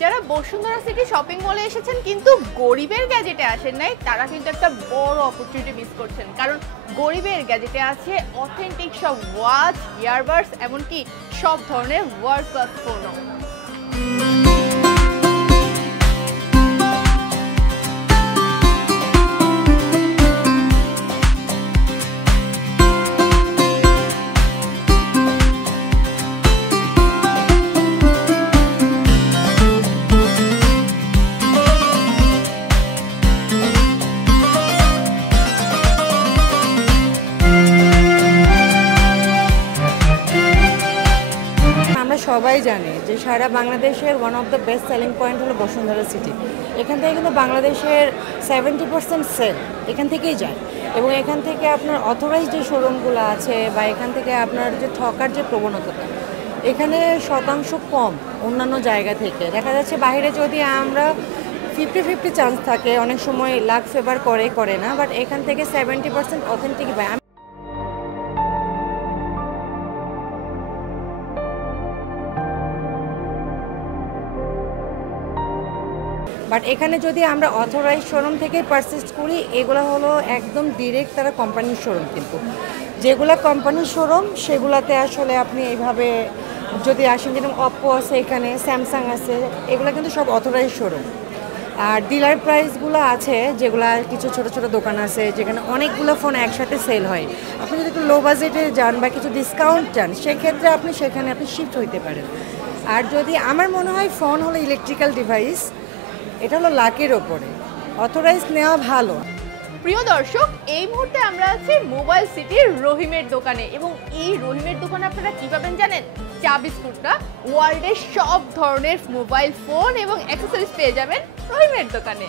যারা Bashundhara city shopping মলে এসেছেন কিন্তু গরিবের গ্যাজেটে আসেন নাই, তারা কিন্তু একটা বড় অপরচুনিটি মিস করছেন। কারণ গরিবের গ্যাজেটে আছে অথেন্টিক সব ওয়াচ, ইয়ারবাডস, এমনকি সব ধরনের ওয়ার্ল্ড ক্লাস ফোনও। সবাই জানে যে সারা বাংলাদেশের one of the best selling point হলো বসুন্ধরা সিটি। এখান থেকে কিন্তু বাংলাদেশের 70% সেল এখান থেকেই যায়, এবং এখান থেকে আপনার অথরাইজ যে শোরুমগুলো আছে বা এখান থেকে আপনার যে ঠকার যে প্রবণতাটা এখানে শতাংশ কম অন্যান্য জায়গা থেকে। দেখা যাচ্ছে বাইরে যদি আমরা 50-50 চান্স থাকে, অনেক সময় লাক ফেভার করে না, বাট এখান থেকে 70% অথেন্টিক পায়। বাট এখানে যদি আমরা অথরাইজ শোরুম থেকে পারচেজ করি, এগুলো হলো একদম ডিরেক্ট তারা কোম্পানির শোরুম। কিন্তু যেগুলো কোম্পানির শোরুম সেগুলোতে আসলে আপনি এইভাবে যদি আসেন, যেরকম অপ্পো আছে, এখানে স্যামসাং আছে, এগুলো কিন্তু সব অথরাইজ শোরুম। আর ডিলার প্রাইসগুলো আছে যেগুলো কিছু ছোট ছোট দোকান আছে যেখানে অনেকগুলো ফোন একসাথে সেল হয়। আপনি যদি একটু লো বাজেটে যান বা কিছু ডিসকাউন্ট চান, সেক্ষেত্রে আপনি সেখানে শিফট হইতে পারেন। আর যদি আমার মনে হয় ফোন হলো ইলেকট্রিক্যাল ডিভাইস, এটা হলো লাকের ওপরে, অথরাইজ নেওয়া ভালো। প্রিয় দর্শক, এই মুহূর্তে আমরা আছি মোবাইল সিটির রহিমের দোকানে, এবং এই রহিমের দোকানে আপনারা কি পাবেন জানেন? চা বিস্কুটটা ওয়ার্ল্ডের সব ধরনের মোবাইল ফোন এবং অ্যাক্সেসরিজ পেয়ে যাবেন রহিমের দোকানে।